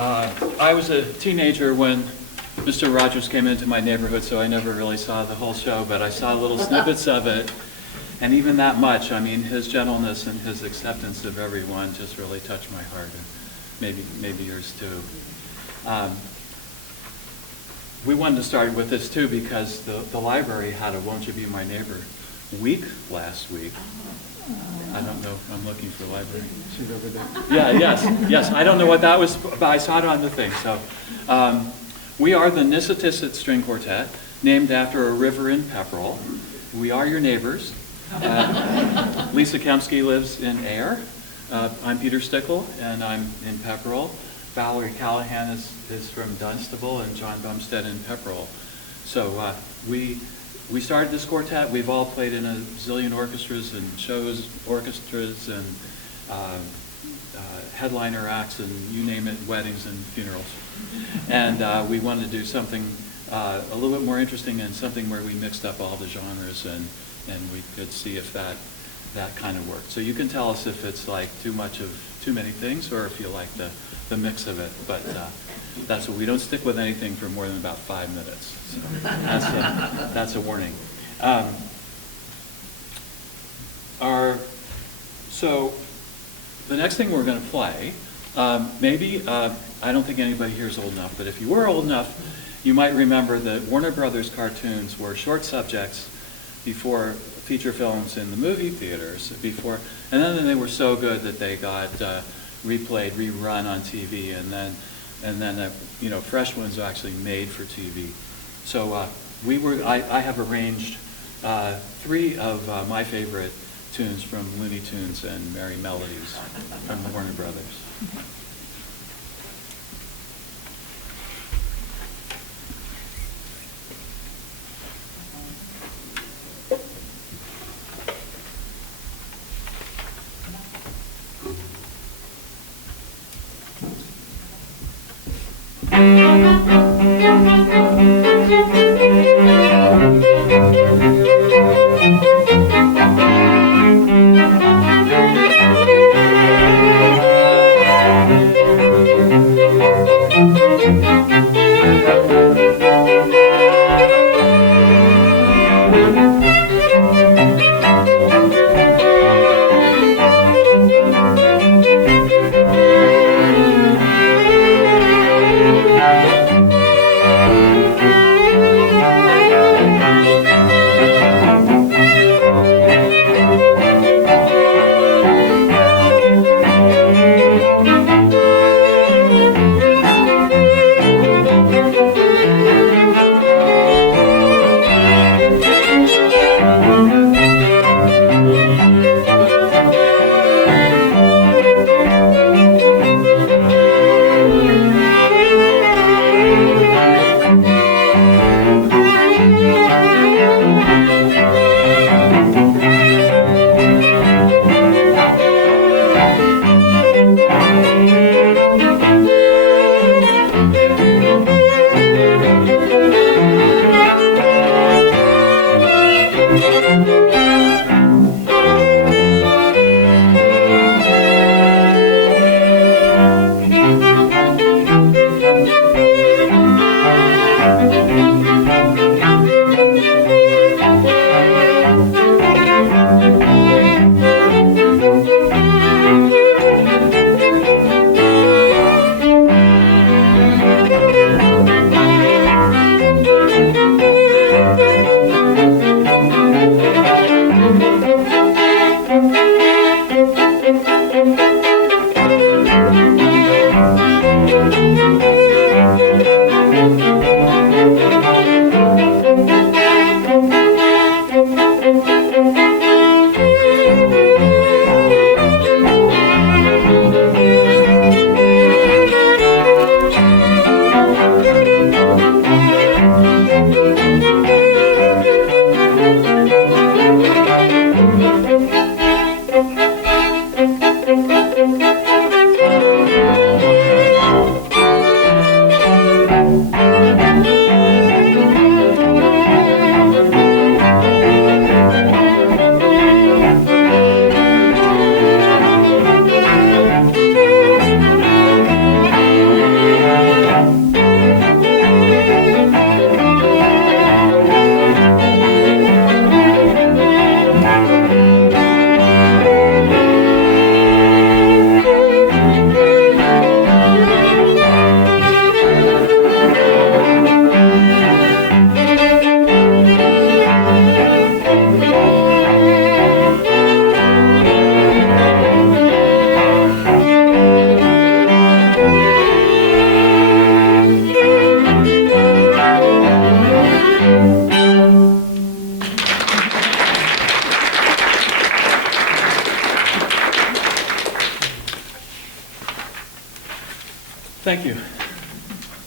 I was a teenager when Mr. Rogers came into my neighborhood, so I never really saw the whole show, but I saw little snippets of it. And even that much, I mean, his gentleness and his acceptance of everyone just really touched my heart, and maybe yours too. We wanted to start with this too because the library had a Won't You Be My Neighbor week last week. I don't know if I'm looking for a library. She's over there. Yeah, yes. I don't know what that was, but I saw it on the thing. So we are the Nissitissit String Quartet, named after a river in Pepperell. We are your neighbors. Lisa Kemsky lives in Ayer. I'm Peter Stickle, and I'm in Pepperell. Valerie Callahan is from Dunstable, and John Bumstead in Pepperell. So we started this quartet. We've all played in a zillion orchestras and orchestras and headliner acts and you name it, weddings and funerals. And we wanted to do something a little bit more interesting and something where we mixed up all the genres and we could see if that kind of worked. So you can tell us if it's like too many things or if you like the mix of it. But that's what we don't stick with anything for more than about 5 minutes. So that's a warning. So the next thing we're going to play, maybe, I don't think anybody here is old enough, but if you were old enough, you might remember that Warner Brothers cartoons were short subjects before feature films in the movie theaters, and then they were so good that they got replayed, rerun on TV, and then fresh ones are actually made for TV. So I have arranged 3 of my favorite tunes from Looney Tunes and Merry Melodies from the Warner Brothers.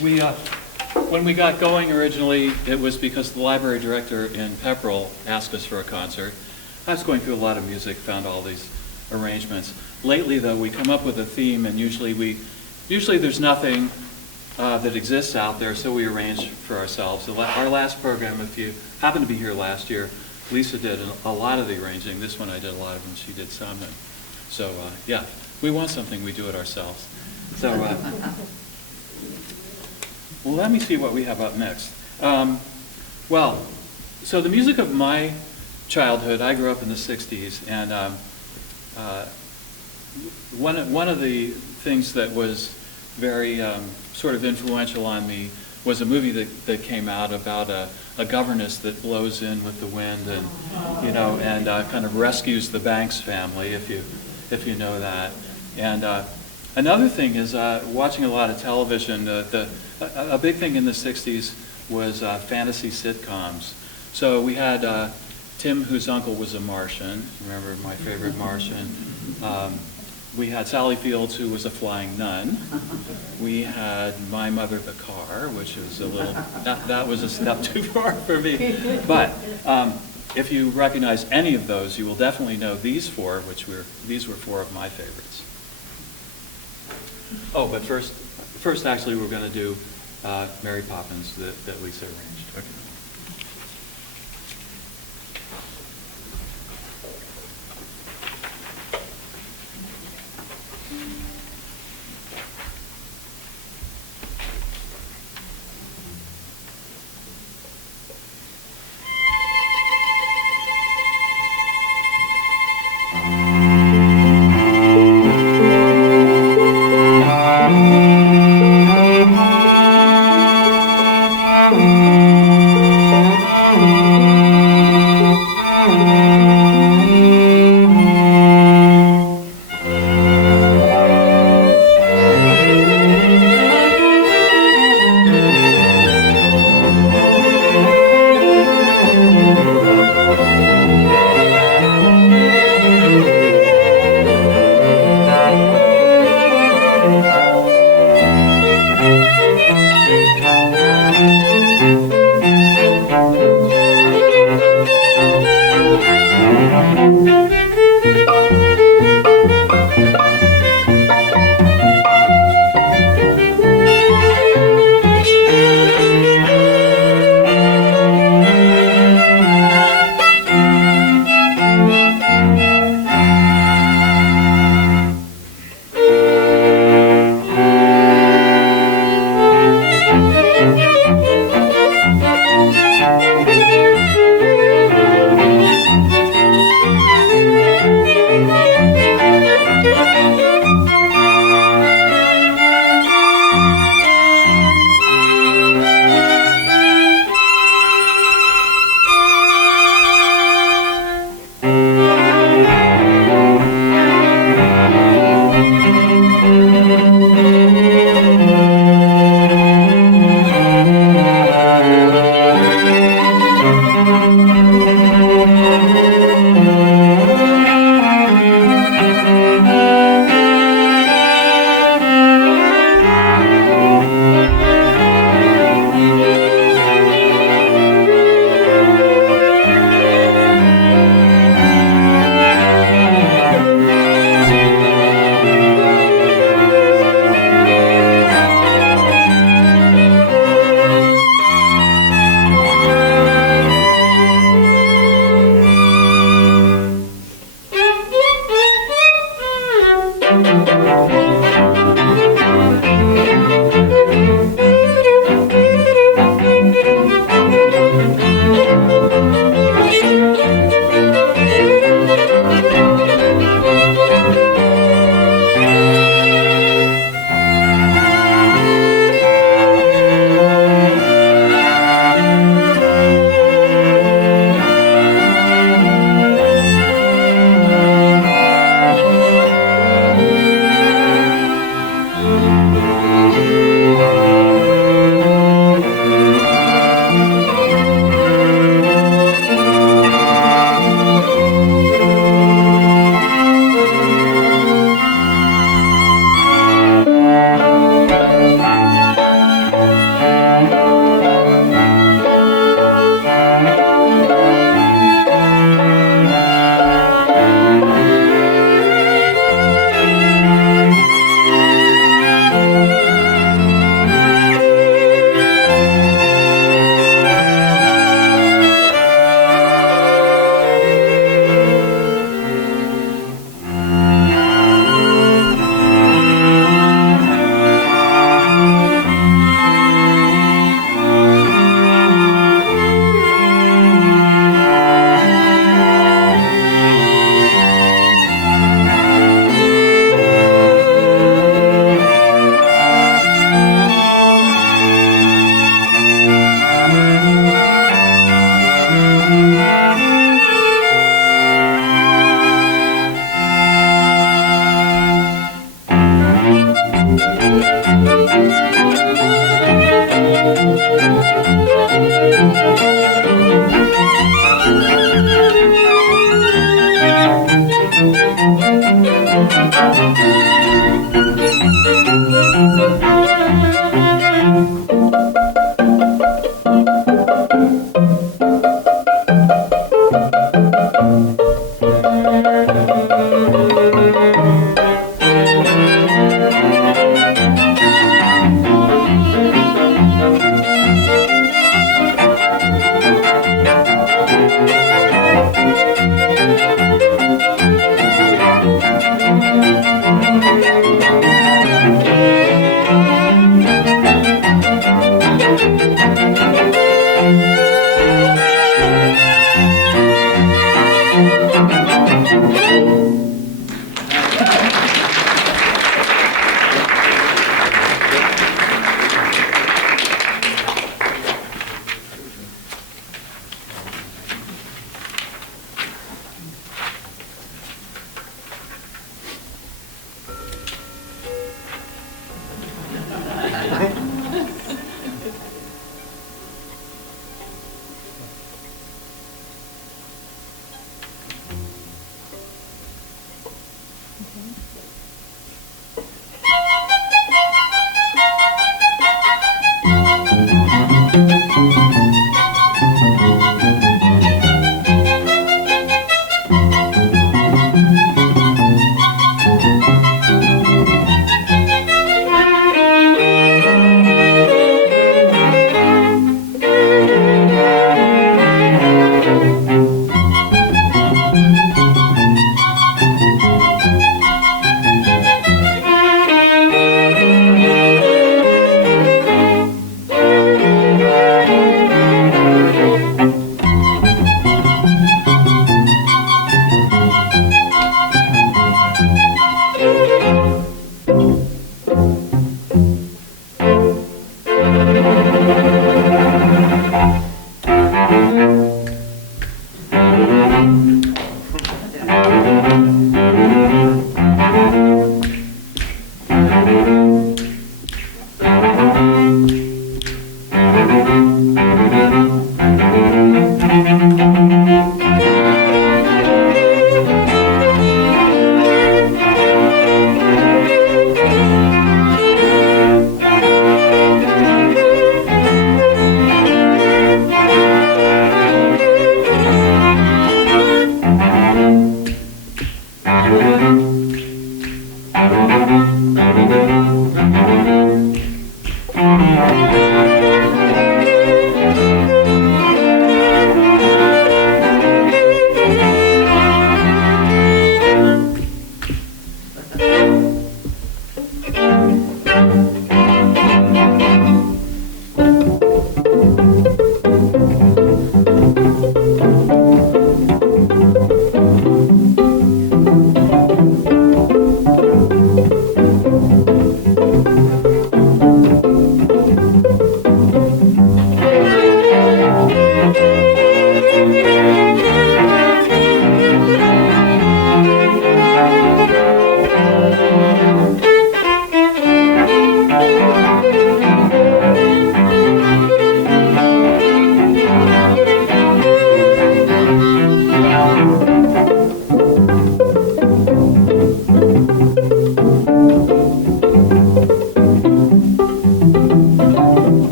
When we got going originally, it was because the library director in Pepperell asked us for a concert. I was going through a lot of music, found all these arrangements. Lately, though, we come up with a theme, and usually there's nothing that exists out there, so we arrange for ourselves. Our last program, if you happen to be here last year, Lisa did a lot of the arranging. This one I did a lot of, and she did some. And so, yeah, we want something, we do it ourselves. So, well, let me see what we have up next. Well, so the music of my childhood, I grew up in the 60s, and one of the things that was very sort of influential on me was a movie that came out about a governess that blows in with the wind and kind of rescues the Banks family, if you know that. And another thing is watching a lot of television. A big thing in the 60s was fantasy sitcoms. So we had Tim, whose uncle was a Martian. Remember my favorite Martian? We had Sally Fields, who was a flying nun. We had My Mother the Car, which was a little, that was a step too far for me. But if you recognize any of those, you will definitely know these four, these were four of my favorites. Oh, but first actually we're going to do Mary Poppins that Lisa arranged. Okay.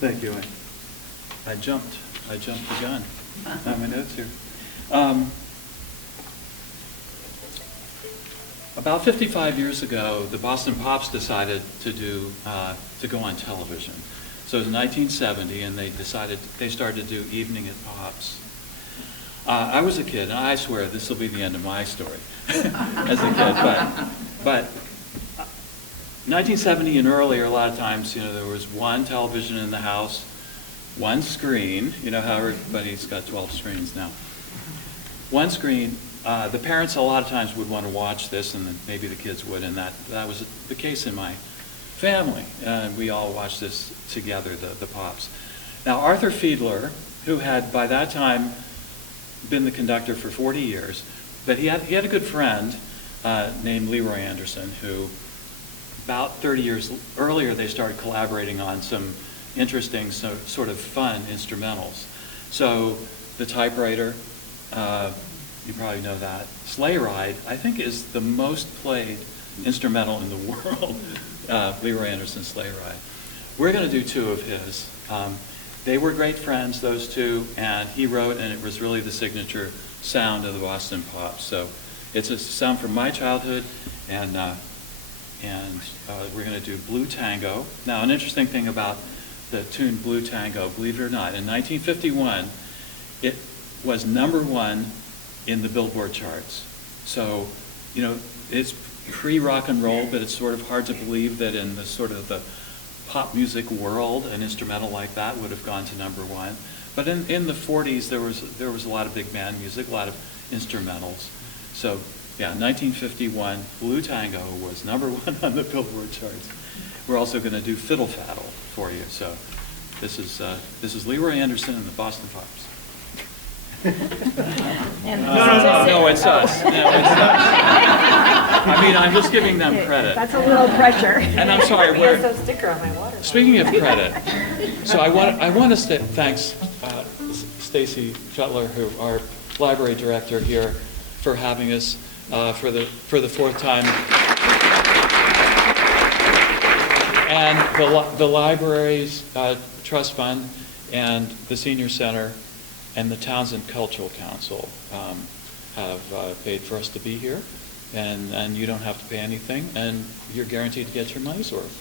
Thank you. I jumped the gun. I have my notes here. About 55 years ago, the Boston Pops decided to go on television. So it was 1970, and they started to do Evening at Pops. I was a kid, and I swear this will be the end of my story as a kid. But 1970 and earlier, a lot of times, there was one television in the house, one screen. You know how everybody's got 12 screens now. One screen. The parents a lot of times would want to watch this, and then maybe the kids would, and that was the case in my family. And we all watched this together, the Pops. Now, Arthur Fiedler, who had by that time been the conductor for 40 years, but he had a good friend named Leroy Anderson, who about 30 years earlier they started collaborating on some interesting sort of fun instrumentals. So the typewriter, you probably know that. Sleigh Ride, I think, is the most played instrumental in the world. Leroy Anderson's Sleigh Ride. We're going to do two of his. They were great friends, those two, and he wrote, and it was really the signature sound of the Boston Pops. So it's a sound from my childhood, and we're going to do Blue Tango. Now, an interesting thing about the tune Blue Tango, believe it or not, in 1951, it was #1 in the Billboard charts. So, it's pre-rock and roll, but it's sort of hard to believe that in the sort of the pop music world, an instrumental like that would have gone to #1. But in the 40s, there was a lot of big band music, a lot of instrumentals. So, yeah, 1951, Blue Tango was #1 on the Billboard charts. We're also going to do Fiddle Faddle for you. So, this is Leroy Anderson and the Boston Pops. No, it's us. I mean, I'm just giving them credit. That's a little pressure. And I'm sorry. Sticker on my water. Speaking of credit, so I want to thanks Stacy Shuttler, our library director here, for having us for the fourth time, and the library's trust fund and the senior center and the Townsend Cultural Council have paid for us to be here, and you don't have to pay anything, and you're guaranteed to get your money's worth.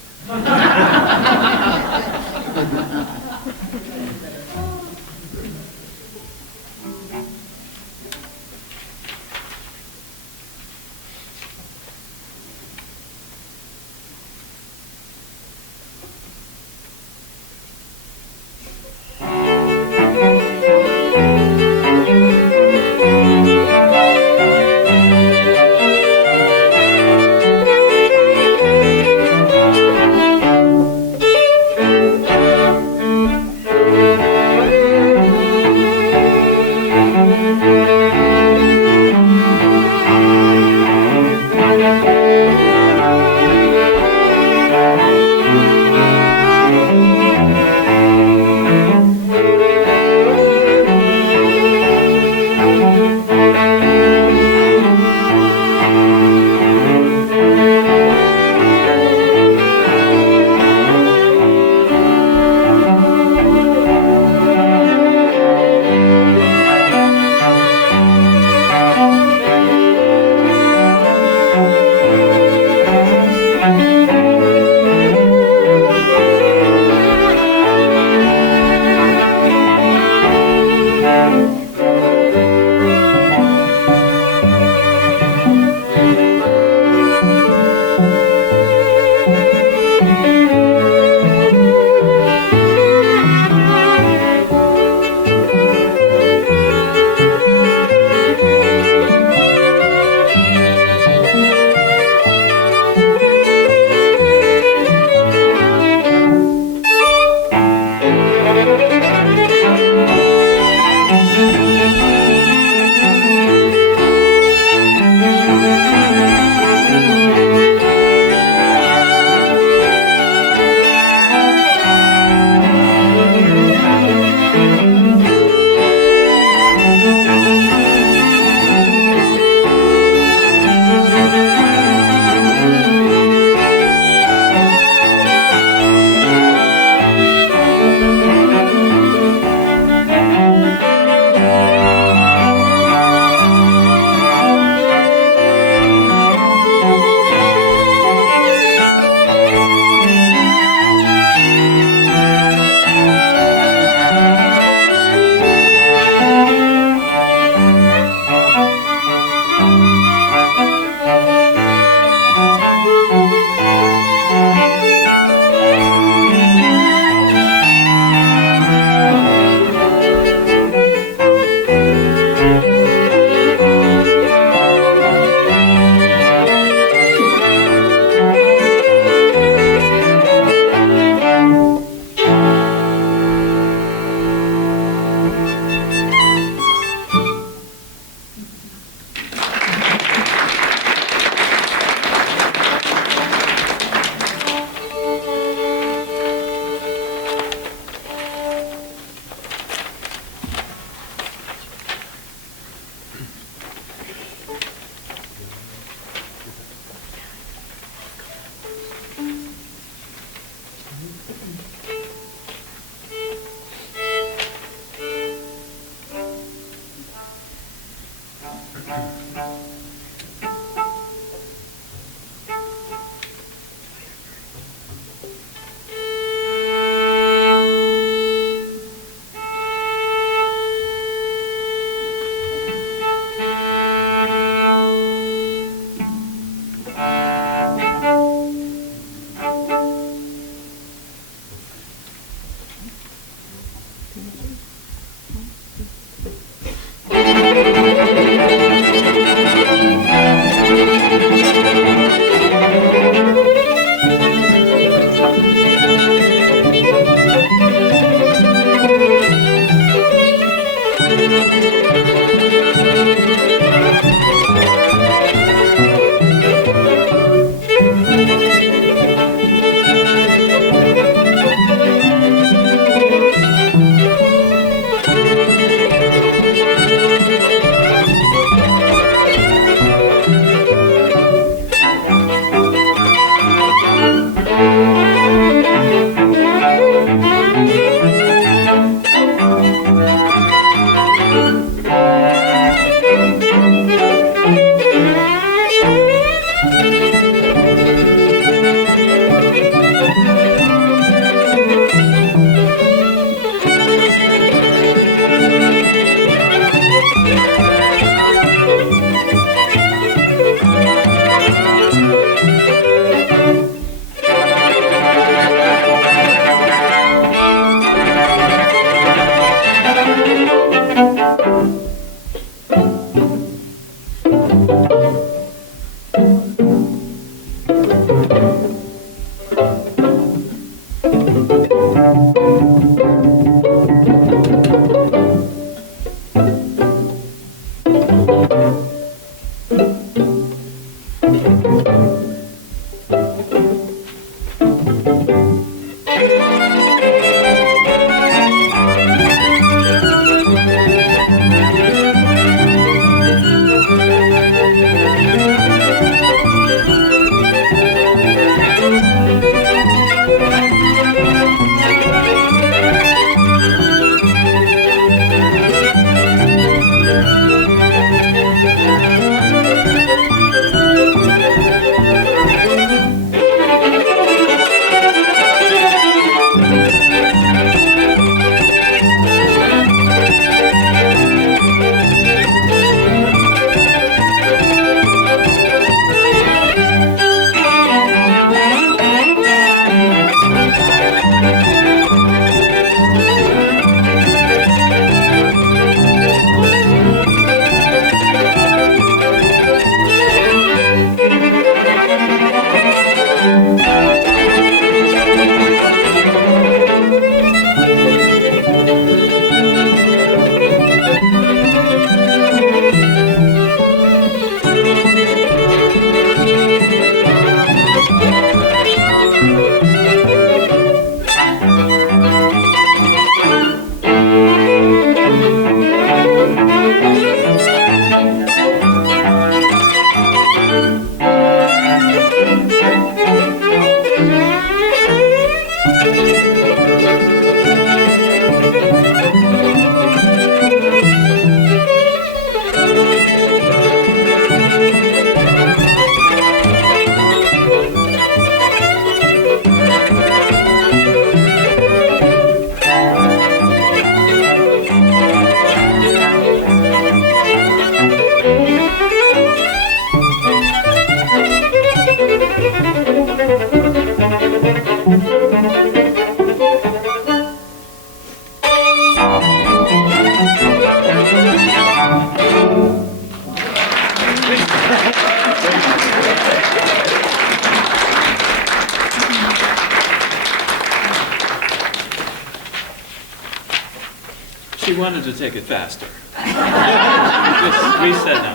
She wanted to take it faster. We said no.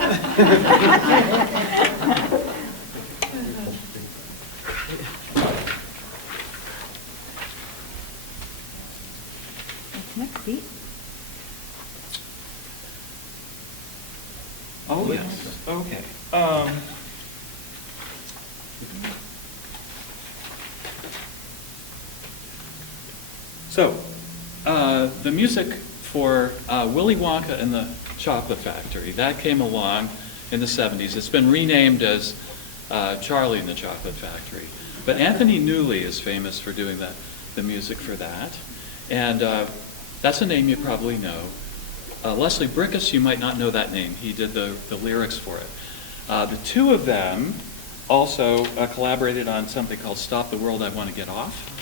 Next beat. Oh, yes. Okay. So, the music for Willy Wonka and the Chocolate Factory, that came along in the 70s. It's been renamed as Charlie and the Chocolate Factory. But Anthony Newley is famous for doing the music for that. And that's a name you probably know. Leslie Brickus, you might not know that name. He did the lyrics for it. The two of them also collaborated on something called Stop the World, I Want to Get Off.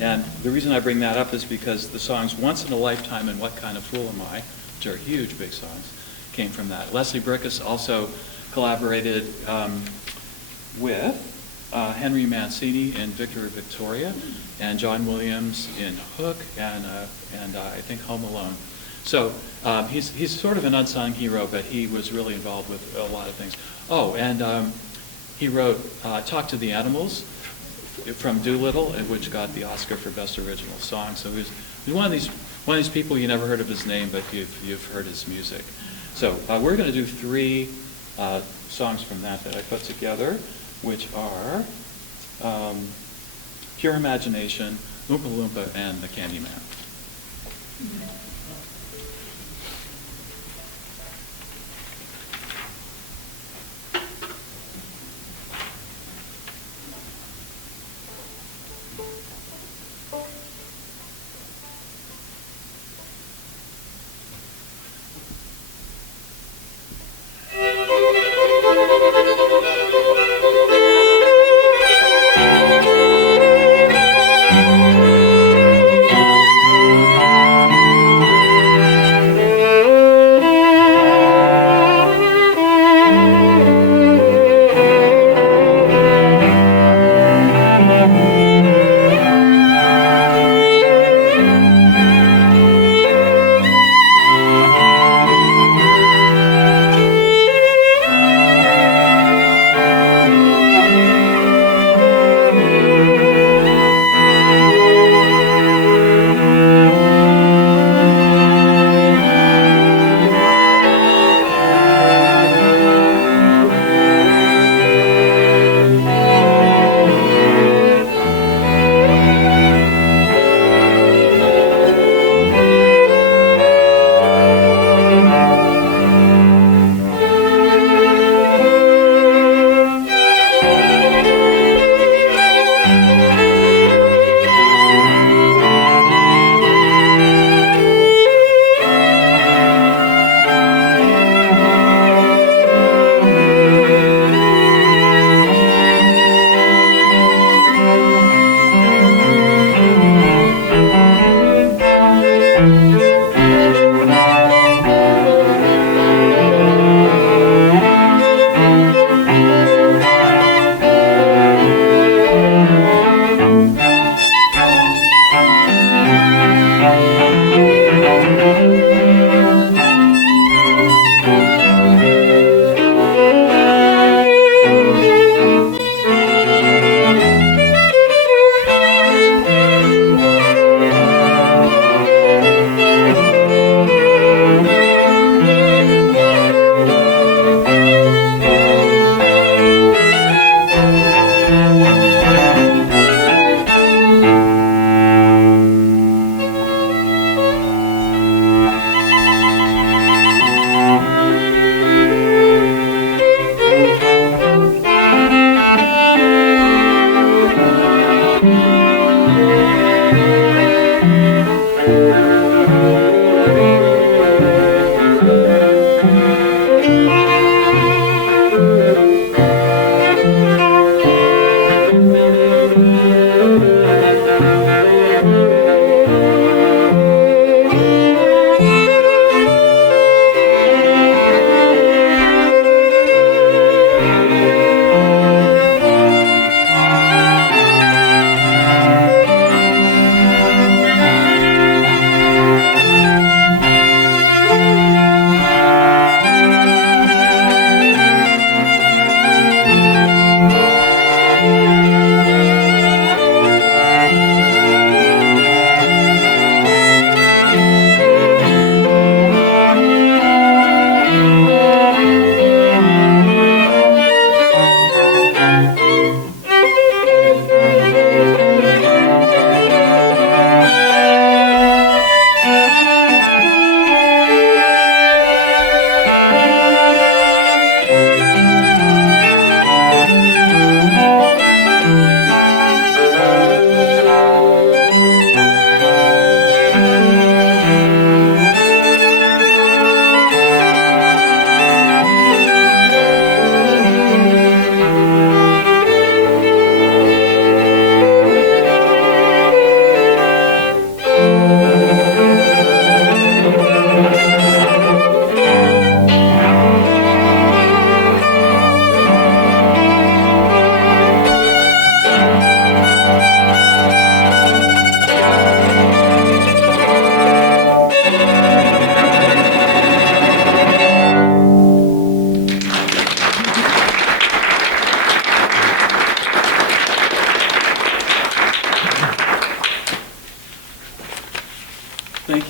And the reason I bring that up is because the songs Once in a Lifetime and What Kind of Fool Am I, which are huge, big songs, came from that. Leslie Brickus also collaborated with Henry Mancini in Victor or Victoria, and John Williams in Hook, and I think Home Alone. So he's sort of an unsung hero, but he was really involved with a lot of things. Oh, and he wrote Talk to the Animals from Doolittle, which got the Oscar for Best Original Song. So he's one of these people you never heard of his name, but you've heard his music. So we're going to do 3 songs from that I put together, which are Pure Imagination, Oompa Loompa, and The Candyman.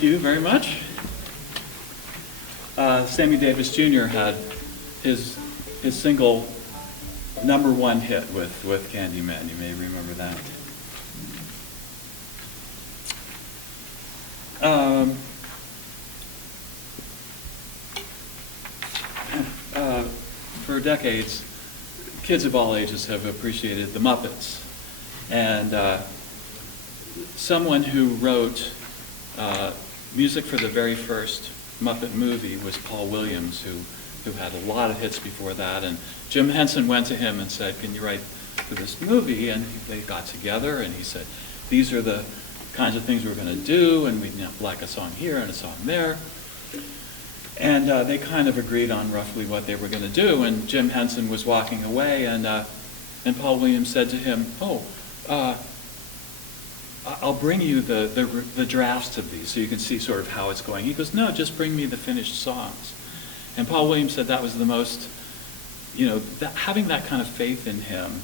you very much. Sammy Davis Jr. had his single #1 hit with Candyman. You may remember that. For decades, kids of all ages have appreciated the Muppets. And someone who wrote music for the very first Muppet movie was Paul Williams, who had a lot of hits before that. And Jim Henson went to him and said, "Can you write for this movie?" And they got together, and he said, "These are the kinds of things we're going to do, and we'd like a song here and a song there." And they kind of agreed on roughly what they were going to do. And Jim Henson was walking away, and Paul Williams said to him, "Oh, I'll bring you the drafts of these so you can see sort of how it's going." He goes, "No, just bring me the finished songs." And Paul Williams said that was the most, having that kind of faith in him.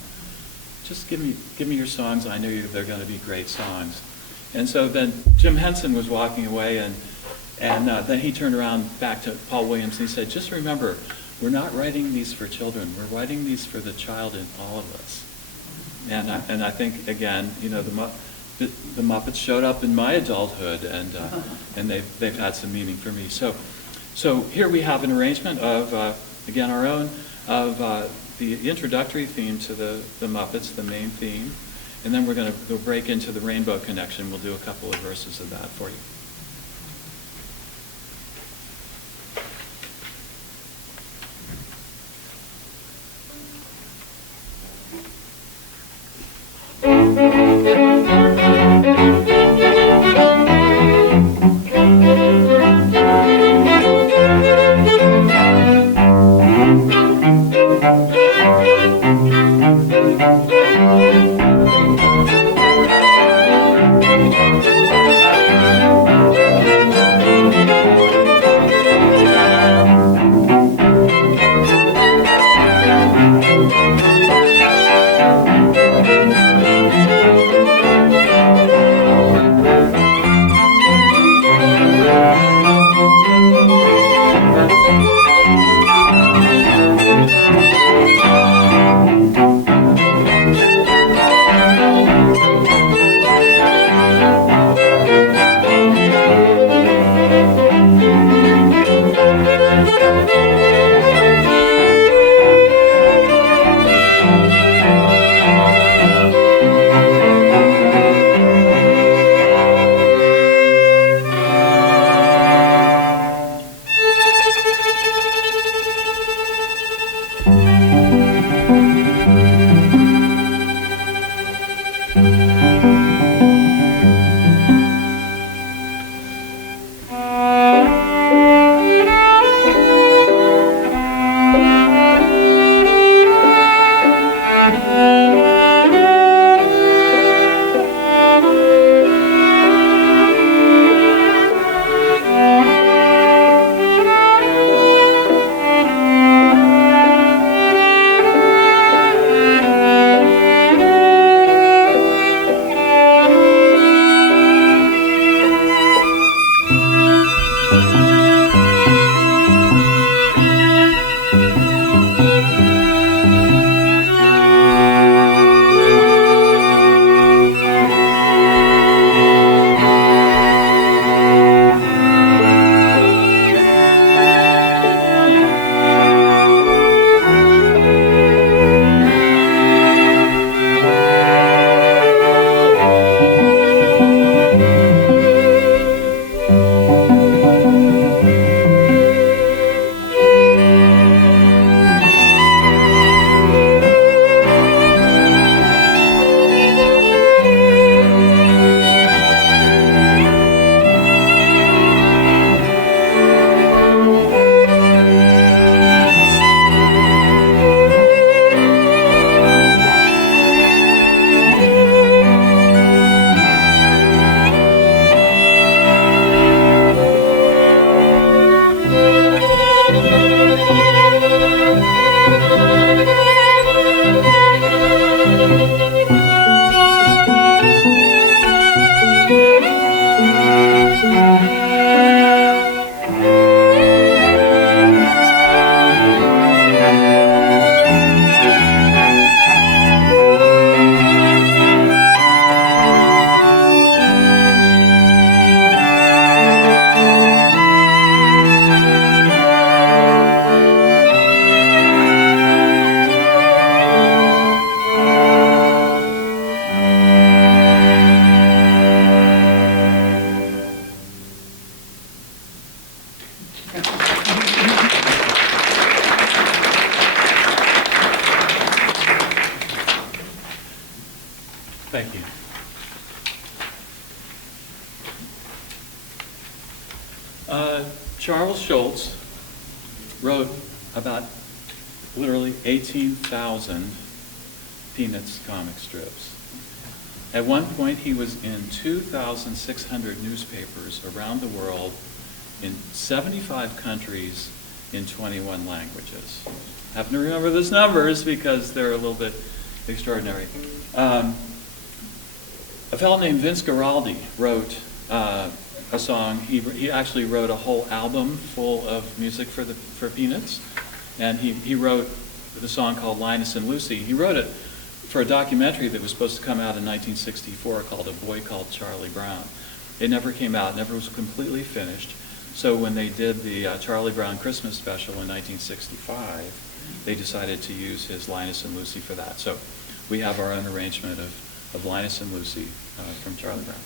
Just give me your songs. I know they're going to be great songs. And so then Jim Henson was walking away, and then he turned around back to Paul Williams and he said, "Just remember, we're not writing these for children. We're writing these for the child in all of us." And I think, again, the Muppets showed up in my adulthood, and they've had some meaning for me. So here we have an arrangement of, again, our own, of the introductory theme to the Muppets, the main theme, and then we're going to go break into the Rainbow Connection. We'll do a couple of verses of that for you. Thank you. Charles Schulz wrote about literally 18,000 Peanuts comic strips. At one point, he was in 2,600 newspapers around the world in 75 countries in 21 languages. I happen to remember those numbers because they're a little bit extraordinary. A fellow named Vince Guaraldi wrote a song. He actually wrote a whole album full of music for Peanuts, and he wrote the song called Linus and Lucy. He wrote it for a documentary that was supposed to come out in 1964 called A Boy Called Charlie Brown. It never came out, never was completely finished. So when they did the Charlie Brown Christmas special in 1965, they decided to use his Linus and Lucy for that. So we have our own arrangement of Linus and Lucy from Charlie Brown.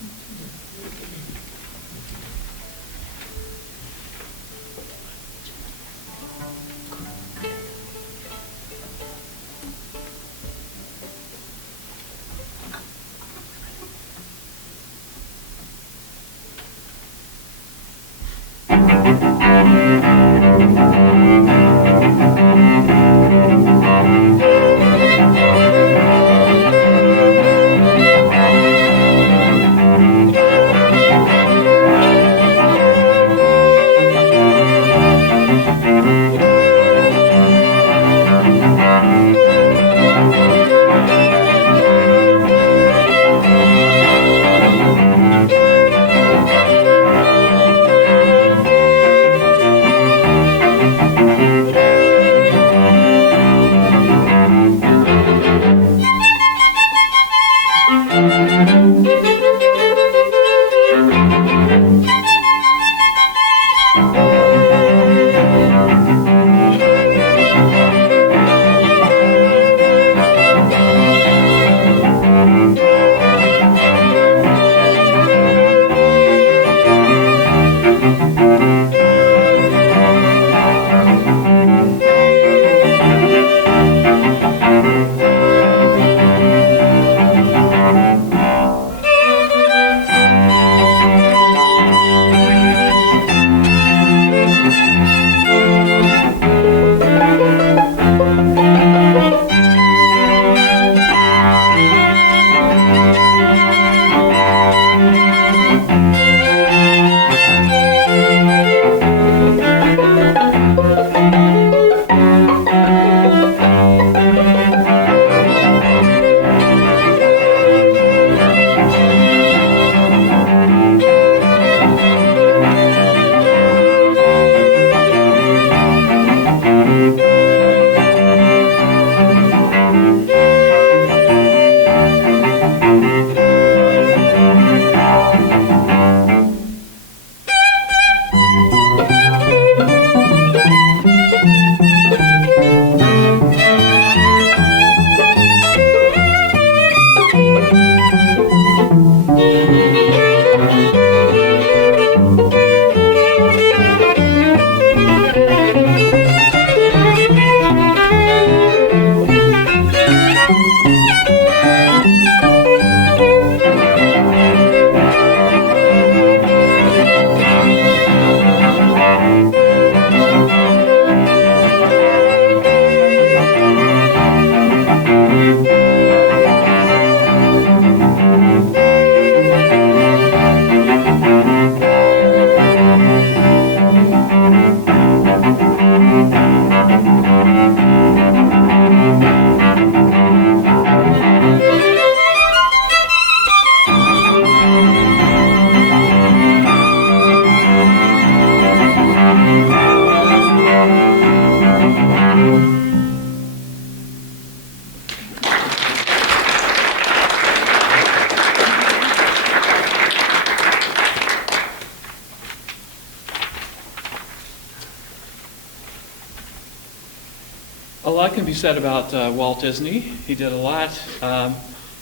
A lot can be said about Walt Disney. He did a lot.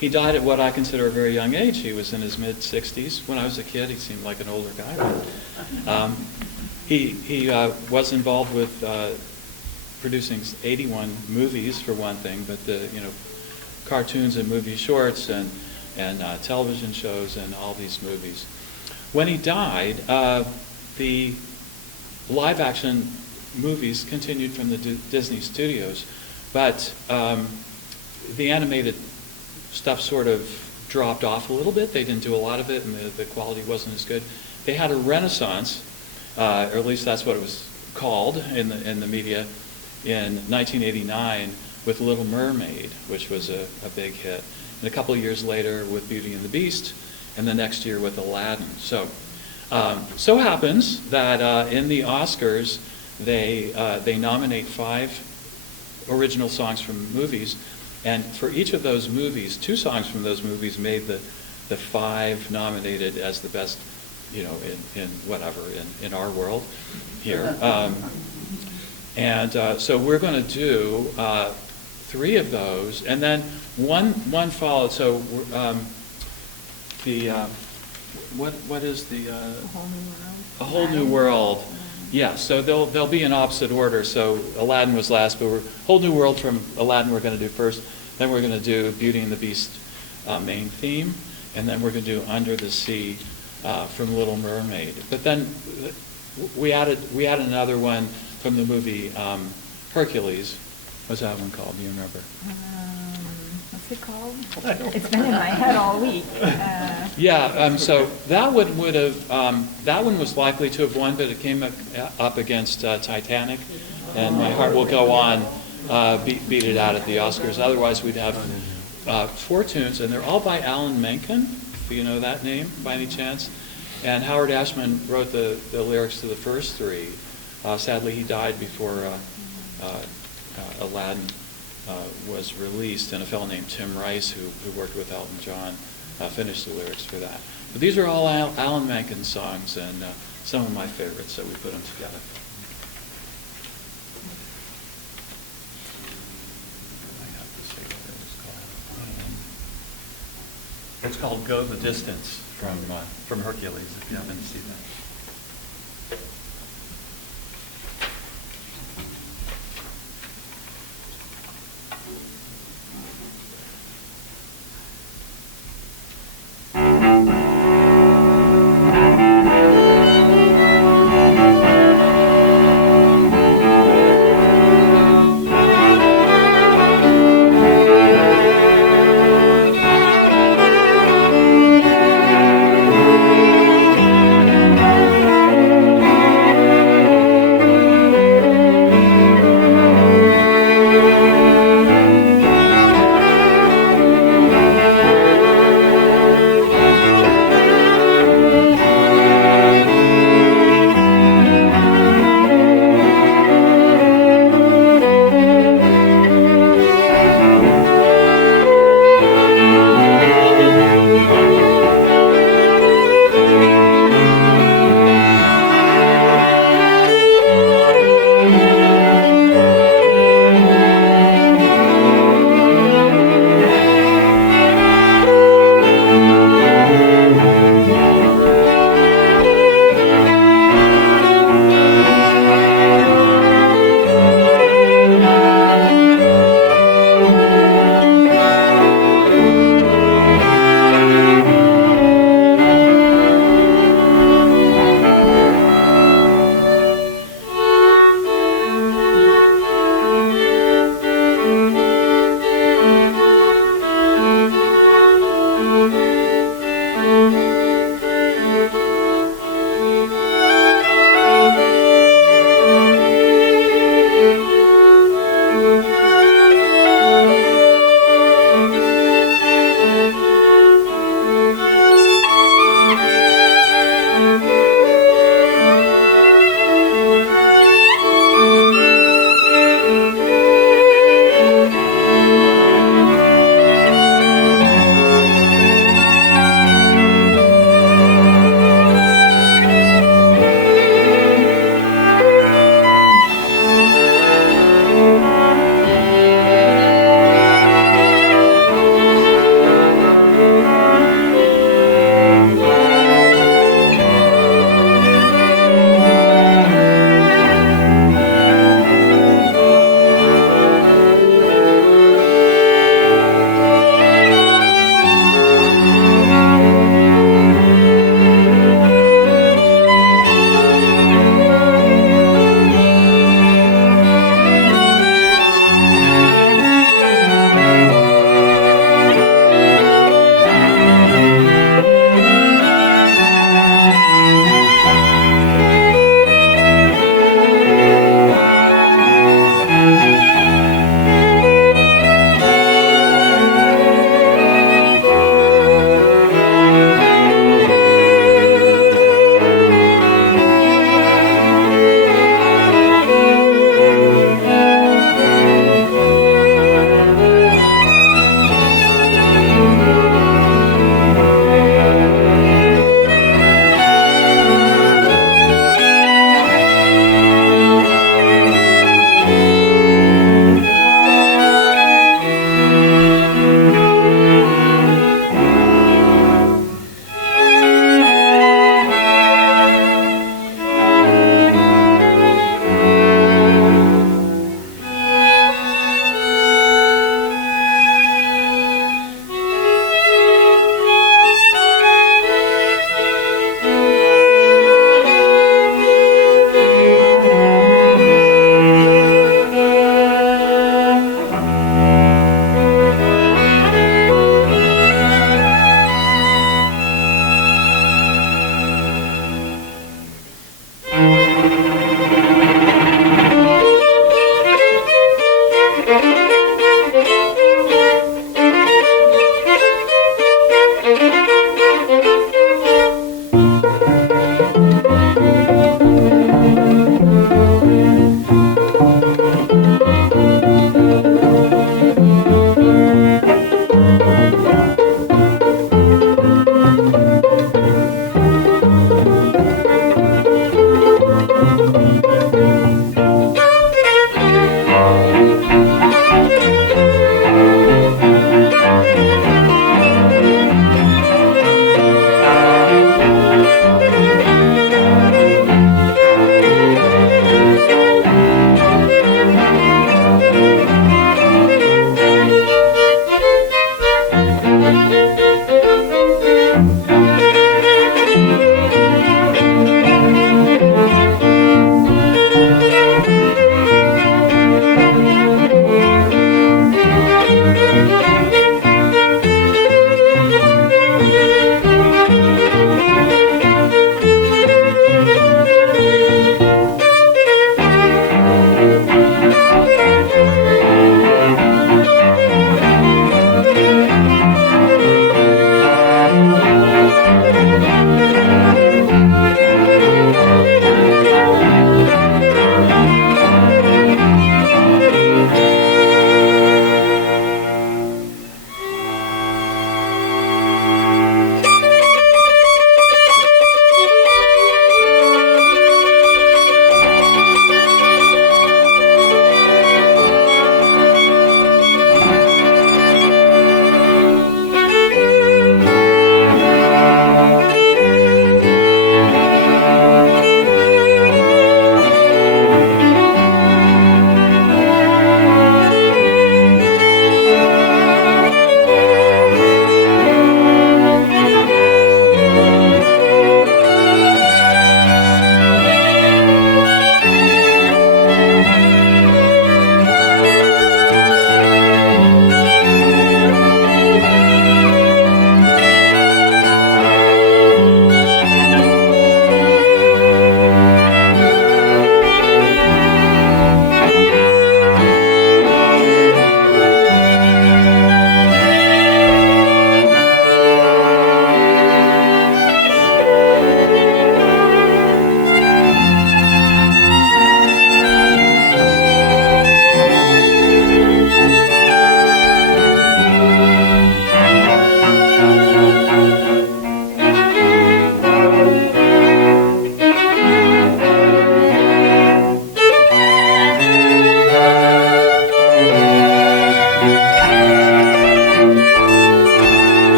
He died at what I consider a very young age. He was in his mid-60s. When I was a kid, he seemed like an older guy. He was involved with producing 81 movies, for one thing, but the cartoons and movie shorts and and television shows and all these movies. When he died, the live-action movies continued from the Disney studios, but the animated stuff sort of dropped off a little bit. They didn't do a lot of it, and the quality wasn't as good. They had a renaissance, or at least that's what it was called in the media, in 1989 with Little Mermaid, which was a big hit, and a couple of years later with Beauty and the Beast, and the next year with Aladdin. So happens that in the Oscars they nominate 5 original songs from movies, and for each of those movies, 2 songs from those movies made the 5 nominated as the best, in whatever, in our world here. So we're going to do 3 of those, and then one followed. So what is the A Whole New World? Yeah, so they'll be in opposite order. So Aladdin was last, but Whole New World from Aladdin we're going to do first. Then we're going to do Beauty and the Beast main theme, and then we're going to do Under the Sea from Little Mermaid. But then we added another one from the movie Hercules. What's that one called? Do you remember? What's it called? It's been in my head all week. So that one would have that one was likely to have won, but it came up against Titanic, and My Heart Will Go On beat it out at the Oscars. Otherwise, we'd have 4 tunes, and they're all by Alan Menken. Do you know that name by any chance? And Howard Ashman wrote the lyrics to the first 3. Sadly, he died before Aladdin was released, and a fellow named Tim Rice, who worked with Elton John, finished the lyrics for that. But these are all Alan Menken songs, and some of my favorites, so we put them together. I have to say what it was called. It's called "Go the Distance" from Hercules, if you haven't seen that. Thank you.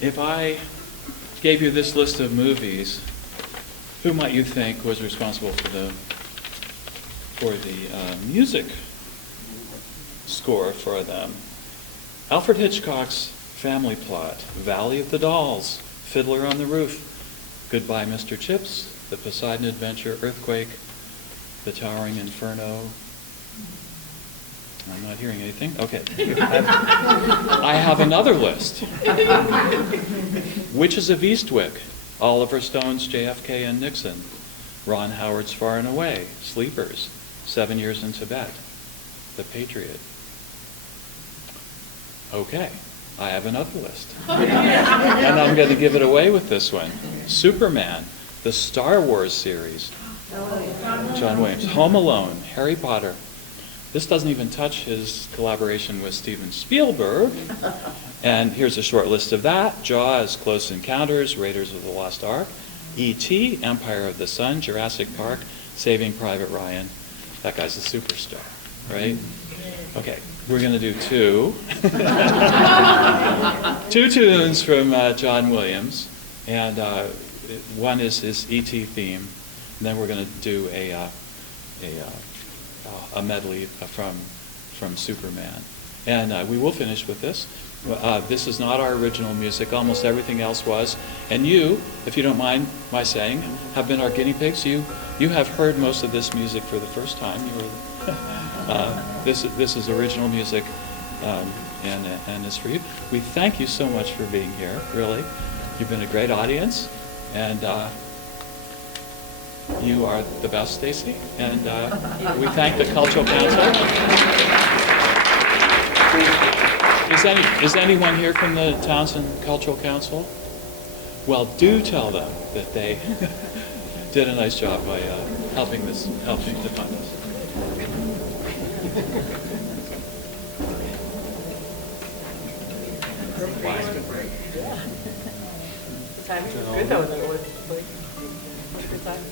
If I gave you this list of movies, who might you think was responsible for the music score for them? Alfred Hitchcock's Family Plot, Valley of the Dolls, Fiddler on the Roof, Goodbye Mr. Chips, The Poseidon Adventure, Earthquake, The Towering Inferno. I'm not hearing anything. Okay. I have another list. Witches of Eastwick, Oliver Stone's JFK and Nixon, Ron Howard's Far and Away, Sleepers, 7 Years in Tibet, The Patriot. Okay, I have another list. And I'm going to give it away with this one. Superman, the Star Wars series, John Williams, Home Alone, Harry Potter. This doesn't even touch his collaboration with Steven Spielberg. And here's a short list of that. Jaws, Close Encounters, Raiders of the Lost Ark, E.T., Empire of the Sun, Jurassic Park, Saving Private Ryan. That guy's a superstar, right? Okay, we're going to do two. Two tunes from John Williams. And one is his E.T. theme. And then we're going to do a medley from Superman. And we will finish with this. This is not our original music. Almost everything else was. And you, if you don't mind my saying, have been our guinea pigs. You have heard most of this music for the first time. You were this is original music, and it's for you. We thank you so much for being here. Really, you've been a great audience, and you are the best, Stacy. And we thank the Cultural Council. Is anyone here from the Townsend Cultural Council? Well, do tell them that they did a nice job by helping to fund this. The timing was good though. It was like good time.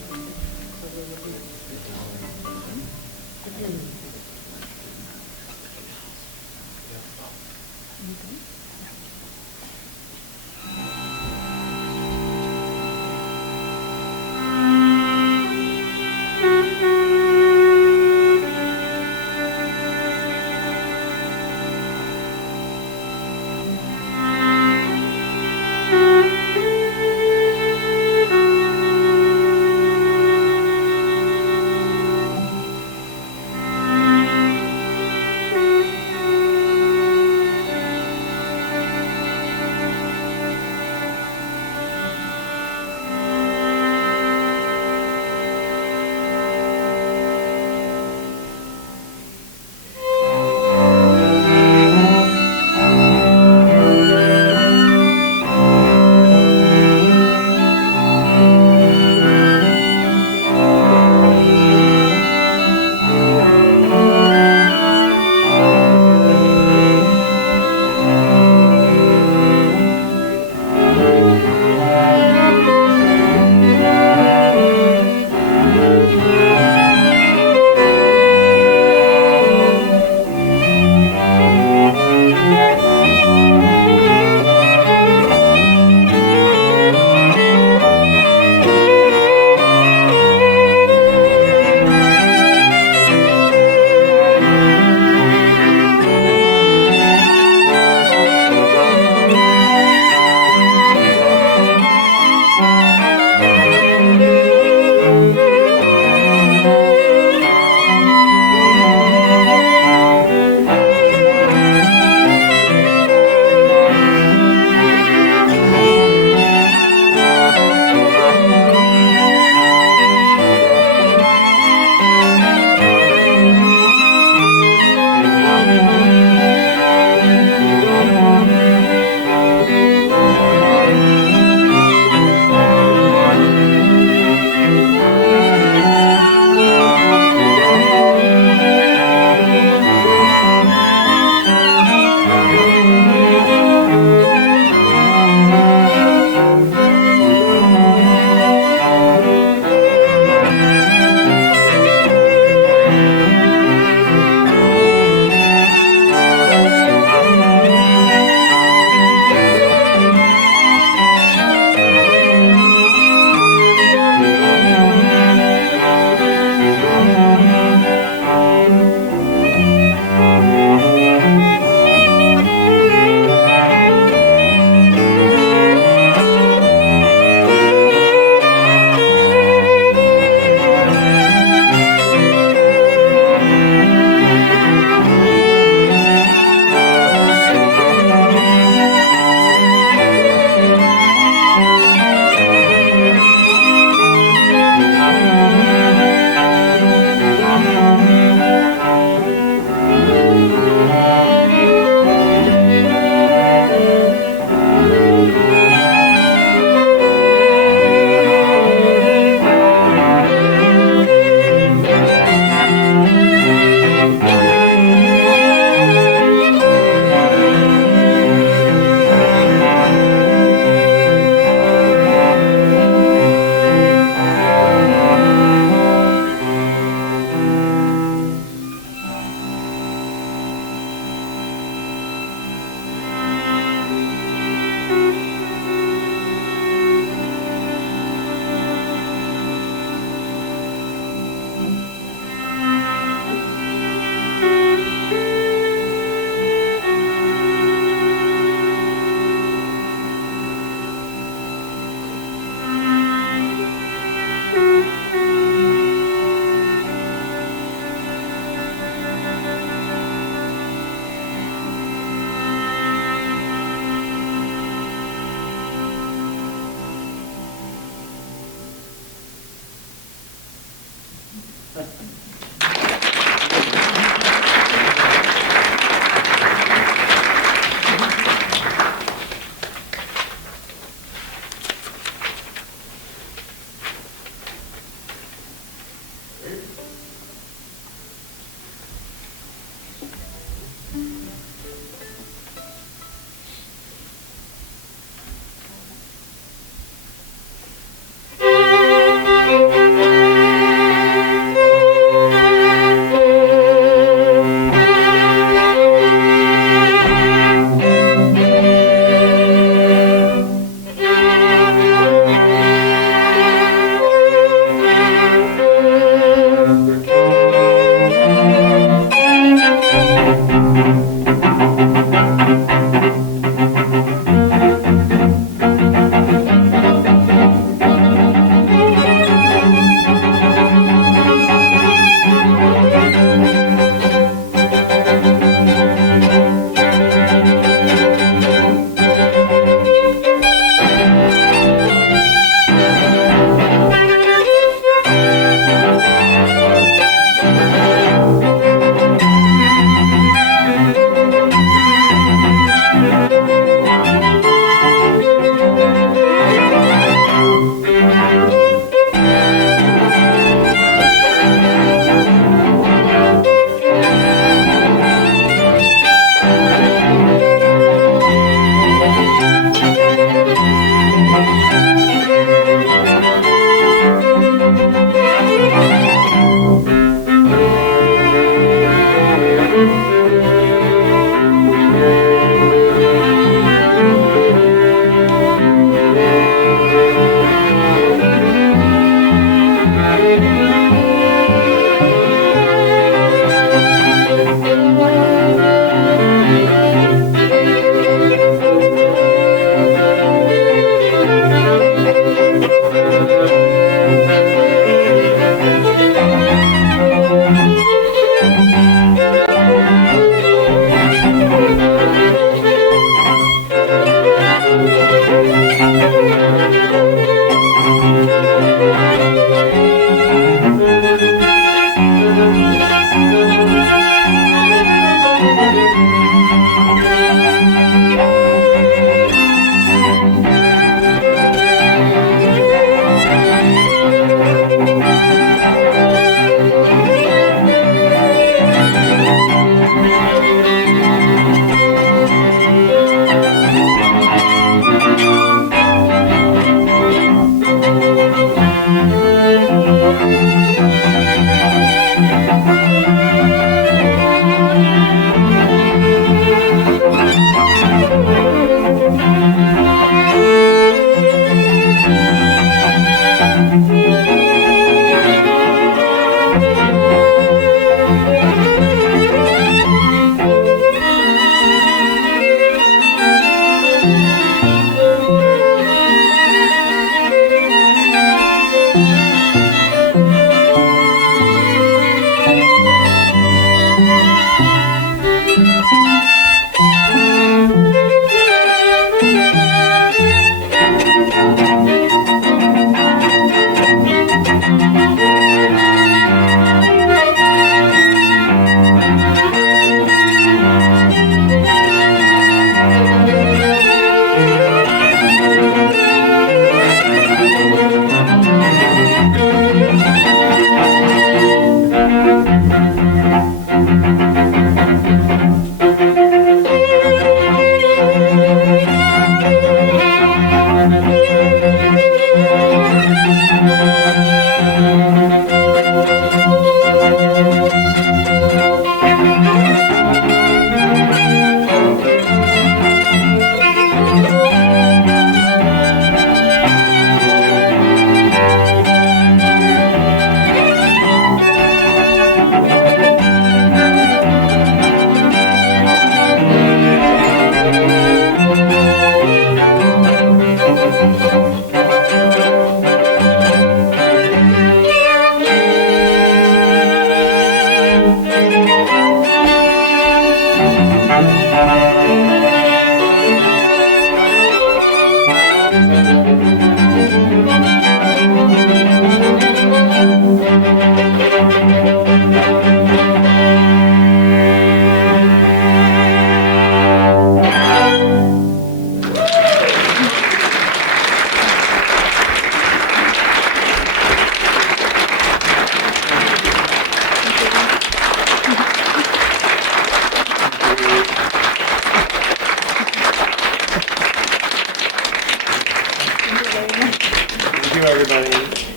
Thank you, everybody.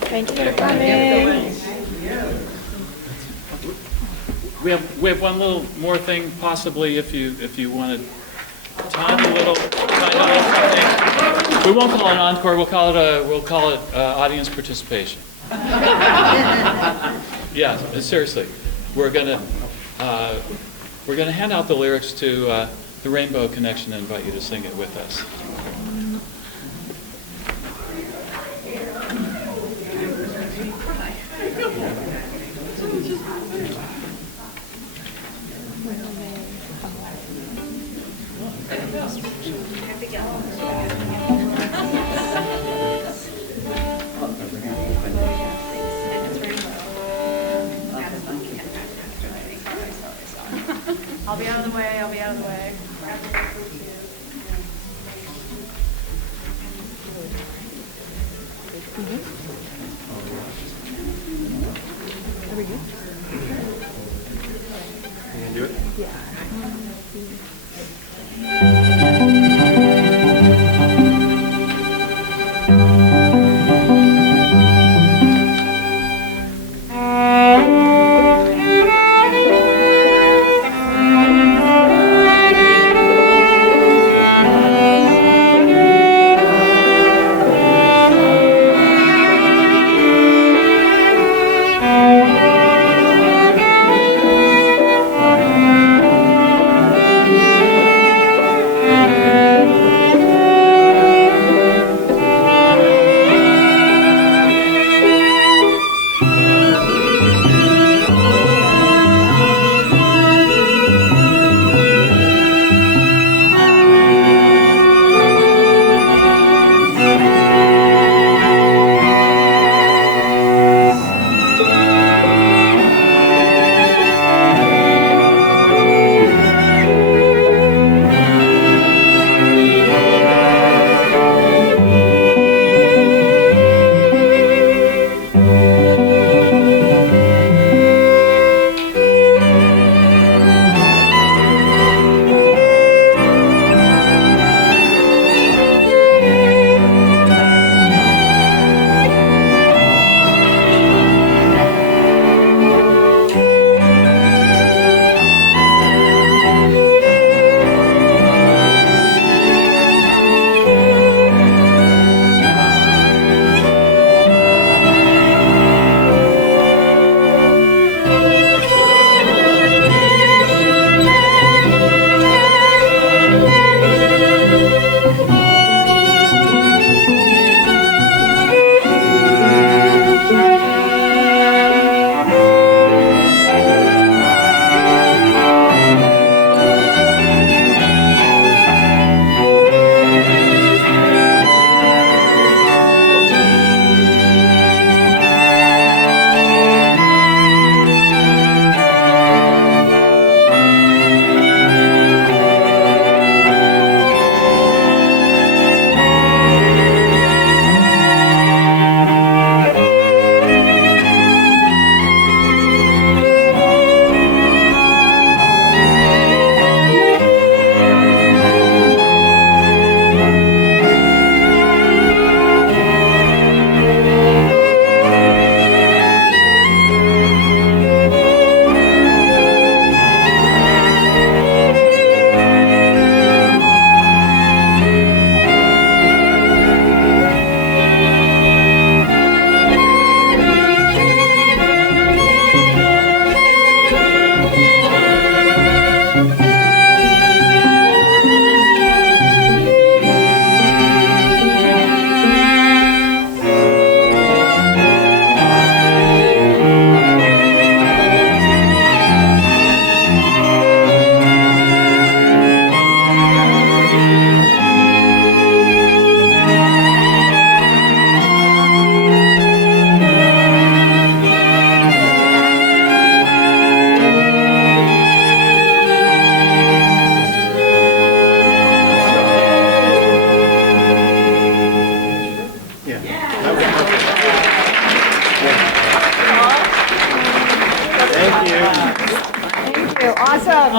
Thank you for coming. We have one little more thing, possibly, if you want to tiny little something. We won't call it an encore. We'll call it audience participation. Yeah, seriously, we're gonna hand out the lyrics to the Rainbow Connection and invite you to sing it with us. I'll be out of the way, I'll be out of the way. Are we good? You gonna do it?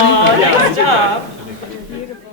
Aw, Yeah, nice job. Beautiful.